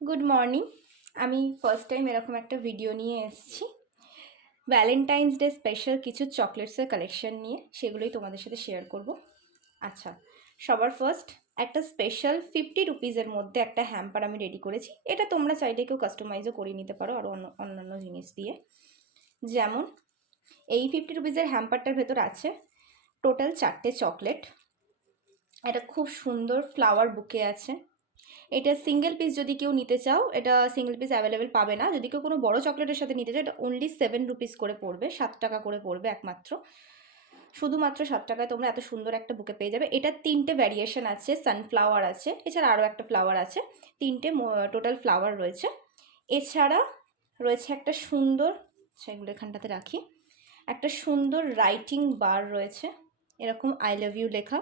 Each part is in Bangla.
Good morning. আমি ফার্স্ট টাইম এরকম একটা ভিডিও নিয়ে এসেছি ভ্যালেন্টাইন্স ডে স্পেশাল কিছু চকলেটসের কালেকশন নিয়ে, সেগুলোই তোমাদের সাথে শেয়ার করব। আচ্ছা, সবার ফার্স্ট একটা স্পেশাল 50 রুপিসের মধ্যে একটা হ্যাম্পার আমি রেডি করেছি। এটা তোমরা চাইলে কেউ কাস্টমাইজও করে নিতে পারো আরও অন্যান্য জিনিস দিয়ে। যেমন এই 50 রুপিসের হ্যাম্পারটার ভেতর আছে টোটাল 4টে চকলেট। এটা খুব সুন্দর ফ্লাওয়ার বুকে আছে। এটা সিঙ্গেল পিস যদি কেউ নিতে চাও, এটা সিঙ্গেল পিস অ্যাভেলেবেল পাবে না। যদি কেউ কোনো বড় চকলেটের সাথে নিতে চাও, এটা অনলি 7 রুপিস করে পড়বে, 7 টাকা করে পড়বে একমাত্র। শুধুমাত্র 7 টাকায় তোমরা এত সুন্দর একটা বুকে পেয়ে যাবে। এটা 3টে ভ্যারিয়েশন আছে, সানফ্লাওয়ার আছে, এছাড়া আরও একটা ফ্লাওয়ার আছে, 3টে টোটাল ফ্লাওয়ার রয়েছে। এছাড়া রয়েছে একটা সুন্দর, সেগুলো এখানটাতে রাখি, একটা সুন্দর রাইটিং বার রয়েছে, এরকম আই লাভ ইউ লেখা।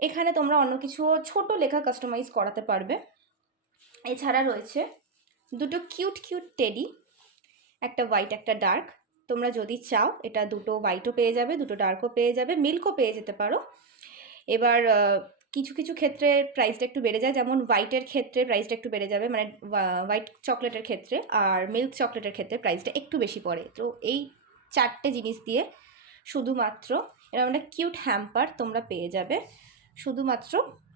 এখানে তোমরা অন্য কিছু ছোট লেখা কাস্টমাইজ করাতে পারবে। এছাড়া রয়েছে দুটো কিউট কিউট টেডি, একটা হোয়াইট একটা ডার্ক। তোমরা যদি চাও এটা দুটো হোয়াইটও পেয়ে যাবে, দুটো ডার্কও পেয়ে যাবে, মিল্কও পেয়ে যেতে পারো। এবার কিছু কিছু ক্ষেত্রে প্রাইসটা একটু বেড়ে যায়, যেমন হোয়াইটের ক্ষেত্রে প্রাইসটা একটু বেড়ে যাবে, মানে হোয়াইট চকলেটের ক্ষেত্রে, আর মিল্ক চকলেটের ক্ষেত্রে প্রাইসটা একটু বেশি পড়ে। তো এই 4টে জিনিস দিয়ে শুধুমাত্র এরকম একটা কিউট হ্যাম্পার তোমরা পেয়ে যাবে শুধুমাত্র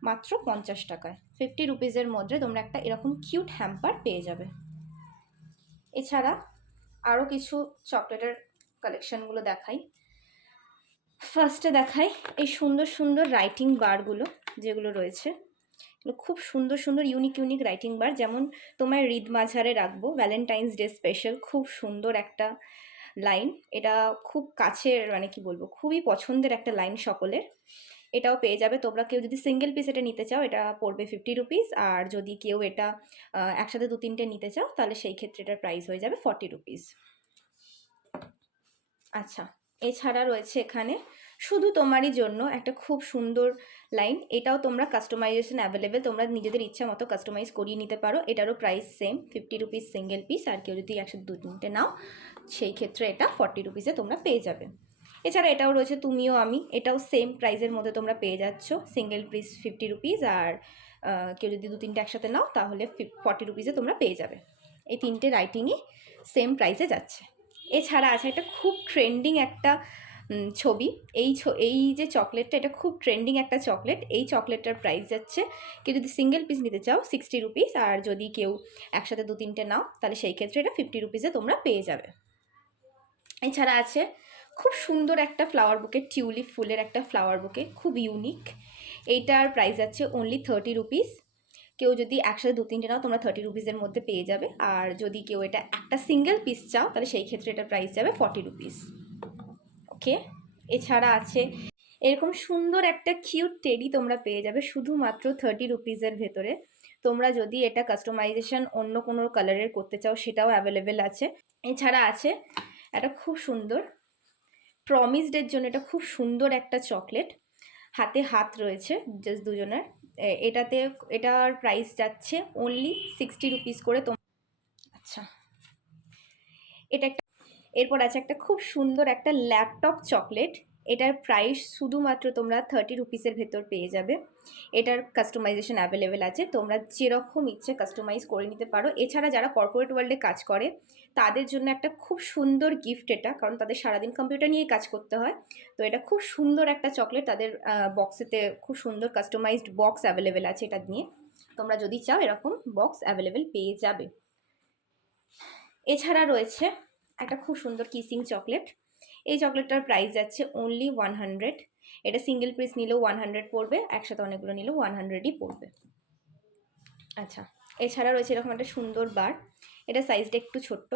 50 টাকায়। 50 রুপিসের মধ্যে তোমরা একটা এরকম কিউট হ্যাম্পার পেয়ে যাবে। এছাড়া আরও কিছু চকলেটের কালেকশানগুলো দেখাই। ফার্স্টে দেখাই এই সুন্দর সুন্দর রাইটিং বারগুলো যেগুলো রয়েছে। এগুলো খুব সুন্দর সুন্দর ইউনিক ইউনিক রাইটিং বার, যেমন তোমার হৃদ মাঝারে রাখবো, ভ্যালেন্টাইন্স ডে স্পেশাল, খুব সুন্দর একটা লাইন। এটা খুব কাছের, মানে কি বলবো, খুবই পছন্দের একটা লাইন সকলের। এটাও পেয়ে যাবে তোমরা। কেউ যদি সিঙ্গেল পিস এটা নিতে চাও, এটা পড়বে 50 রুপিস, আর যদি কেউ এটা একসাথে 2-3টে নিতে চাও, তাহলে সেই ক্ষেত্রে এটার প্রাইস হয়ে যাবে 40 রুপিস। আচ্ছা, এছাড়া রয়েছে এখানে শুধু তোমারই জন্য একটা খুব সুন্দর লাইন। এটাও তোমরা কাস্টমাইজেশন অ্যাভেলেবেল, তোমরা নিজেদের ইচ্ছা মতো কাস্টমাইজ করিয়ে নিতে পারো। এটারও price same, 50 rupees single piece, আর কেউ যদি একসাথে 2-3টে নাও, সেই ক্ষেত্রে এটা 40 রুপিসে তোমরা পেয়ে যাবে। এছাড়া এটাও রয়েছে তুমিও আমি, এটাও সেম প্রাইসের মধ্যে তোমরা পেয়ে যাচ্ছ, সিঙ্গেল পিস 50 রুপিস, আর কেউ যদি 2-3টে একসাথে নাও তাহলে 40 রুপিসে তোমরা পেয়ে যাবে। এই 3টে রাইটিংই সেম প্রাইসে যাচ্ছে। এছাড়া আছে একটা খুব ট্রেন্ডিং একটা ছবি। এই যে চকলেটটা, এটা খুব ট্রেন্ডিং একটা চকলেট। এই চকলেটটার প্রাইস যাচ্ছে, কেউ যদি সিঙ্গেল পিস নিতে চাও 60 রুপিস, আর যদি কেউ একসাথে 2-3টে নাও তাহলে সেই ক্ষেত্রে এটা 50 রুপিসে তোমরা পেয়ে যাবে। এছাড়া আছে খুব সুন্দর একটা ফ্লাওয়ার বুকে, টিউলিপ ফুলের একটা ফ্লাওয়ার বুকে, খুব ইউনিক। এইটার প্রাইস আছে অনলি 30 রুপিস। কেউ যদি একসাথে 2-3টে নাও তোমরা 30 রুপিসের মধ্যে পেয়ে যাবে, আর যদি কেউ এটা একটা সিঙ্গেল পিস চাও তাহলে সেই ক্ষেত্রে এটার প্রাইস যাবে 40 রুপিস। ওকে, এছাড়া আছে এরকম সুন্দর একটা কিউট টেডি তোমরা পেয়ে যাবে শুধুমাত্র 30 রুপিসের ভেতরে। তোমরা যদি এটা কাস্টমাইজেশন অন্য কোনো কালারের করতে চাও, সেটাও অ্যাভেলেবেল আছে। এছাড়া আছে একটা খুব সুন্দর প্রমিসডের জন্য, এটা খুব সুন্দর একটা চকলেট, হাতে হাত রয়েছে জাস্ট দুজনের। এটার প্রাইস যাচ্ছে অনলি 60 রুপিস করে। আচ্ছা, এটা একটা, এরপর আছে একটা খুব সুন্দর একটা ল্যাপটপ চকলেট। এটার প্রাইস শুধুমাত্র তোমরা 30 রুপিসের ভেতর পেয়ে যাবে। এটার কাস্টমাইজেশন অ্যাভেলেবেল আছে, তোমরা যেরকম ইচ্ছে কাস্টমাইজ করে নিতে পারো। এছাড়া যারা কর্পোরেট ওয়ার্ল্ডে কাজ করে তাদের জন্য একটা খুব সুন্দর গিফট এটা, কারণ তাদের সারাদিন কম্পিউটার নিয়েই কাজ করতে হয়। তো এটা খুব সুন্দর একটা চকলেট, তাদের বক্সেতে খুব সুন্দর কাস্টমাইজড বক্স অ্যাভেলেবেল আছে। এটা নিয়ে তোমরা যদি চাও এরকম বক্স অ্যাভেলেবেল পেয়ে যাবে। এছাড়া রয়েছে একটা খুব সুন্দর কিসিং চকলেট। এই চকলেটটার প্রাইস যাচ্ছে অনলি 100। এটা সিঙ্গেল পিস নিলেও 100 পড়বে, একসাথে অনেকগুলো নিলেও 100ই পড়বে। আচ্ছা, এছাড়া রয়েছে এরকম একটা সুন্দর বার। এটা সাইজটা একটু ছোট্ট,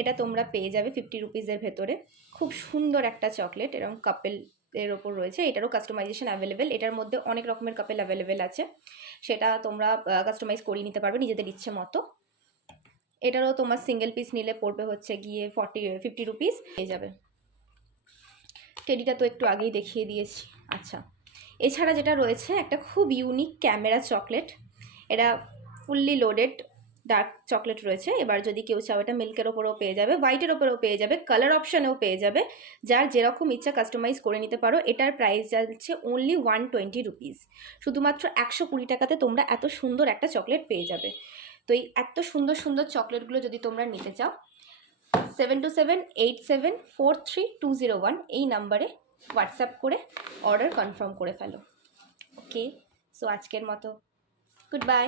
এটা তোমরা পেয়ে যাবে 50 রুপিসের ভেতরে। খুব সুন্দর একটা চকলেট, এরকম কাপেল এর ওপর রয়েছে। এটারও কাস্টমাইজেশন অ্যাভেলেবেল, এটার মধ্যে অনেক রকমের কাপেল অ্যাভেলেবেল আছে, সেটা তোমরা কাস্টমাইজ করিয়ে নিতে পারবে নিজেদের ইচ্ছে মতো। এটারও তোমার সিঙ্গেল পিস নিলে পড়বে হচ্ছে গিয়ে 50 রুপিস পেয়ে যাবে। টেডিটা তো একটু আগেই দেখিয়ে দিয়েছি। আচ্ছা, এছাড়া যেটা রয়েছে একটা খুব ইউনিক ক্যামেরা চকলেট। এটা ফুললি লোডেড ডার্ক চকলেট রয়েছে। এবার যদি কেউ চাও এটা মিল্কের ওপরেও পেয়ে যাবে, হোয়াইটের ওপরেও পেয়ে যাবে, কালার অপশানেও পেয়ে যাবে, যার যেরকম ইচ্ছা কাস্টমাইজ করে নিতে পারো। এটার প্রাইস যাচ্ছে অনলি 120 রুপিস। শুধুমাত্র 120 টাকাতে তোমরা এত সুন্দর একটা চকলেট পেয়ে যাবে। তো এই এত সুন্দর সুন্দর চকলেটগুলো যদি তোমরা নিতে চাও 7278743201 এই নাম্বারে হোয়াটসঅ্যাপ করে অর্ডার কনফার্ম করে ফেলো। ওকে, সো আজকের মতো গুড বাই।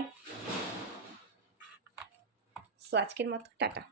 সো আজকের মতো টাটা।